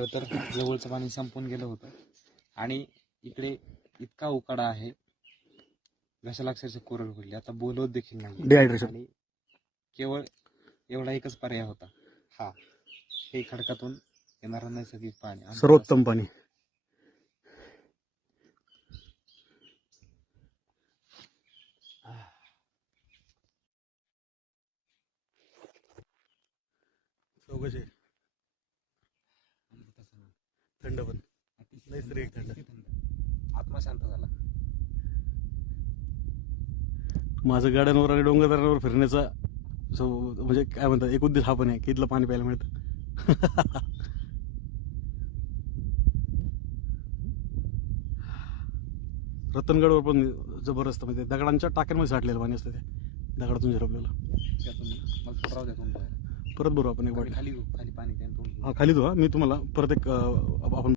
खरं तर जवळचं पाणी संपून गेलं होतं आणि इकडे इतका उकाडा आहे, घशाला अक्षरशः कोरड पडली. आता बोलवत देखील नाही डिहायड्रेशन. आणि केवळ एवढा एकच पर्याय होता, हा हे खडकातून येणारं नैसर्गिक पाणी आमच्याकडे सर्वोत्तम पाणी. चौकशी थंड पण नैसर्गिक थंड. आत्मा शांत झाला. माझं गाड्यांवर आणि डोंगरदऱ्यांवर फिरण्याचा म्हणजे काय म्हणतात एक उद्देश हा पण आहे की इथलं पाणी प्यायला मिळतं. रतनगडवर पण जबरदस्त म्हणजे दगडांच्या टाक्यांमध्ये साठलेलं पाणी असतं, ते दगडातून झिरपलेलं. त्यातून मला राहू द्या तुमच्या परत बरोबर आपण एक वाट खाली पाणी हा खाली तो. मी तुम्हाला परत एक आपण